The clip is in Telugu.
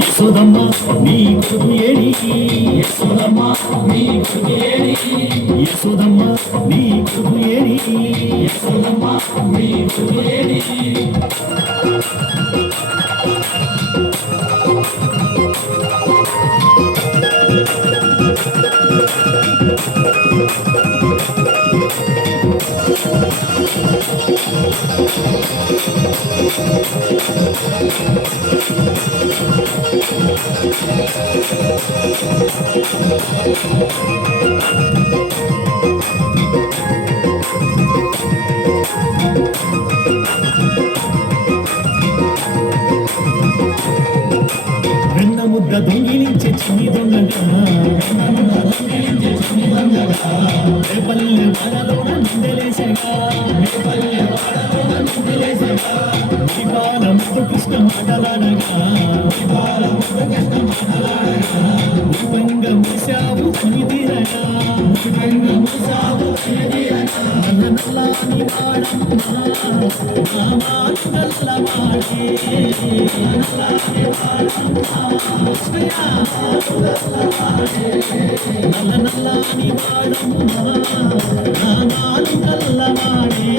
యశోదమ్మ నీ కొడుకు ఏడి యశోదమ్మ నీ కొడుకు ఏడి యశోదమ్మ నీ కొడుకు ఏడి యశోదమ్మ నీ కొడుకు ఏడి వెన్న ముద్ద దొంగిలించే చిన్ని దొంగగా రేపల్లె వాడలోన నిందలేసగా దీపాల ముద్దు కృష్ణ మాటలాడగా దీపంగ మూసావు కనిదిరగా నల్లని వాడమ్మా నల్లవాడే నల్లని వాడమ్మా నల్లవాడే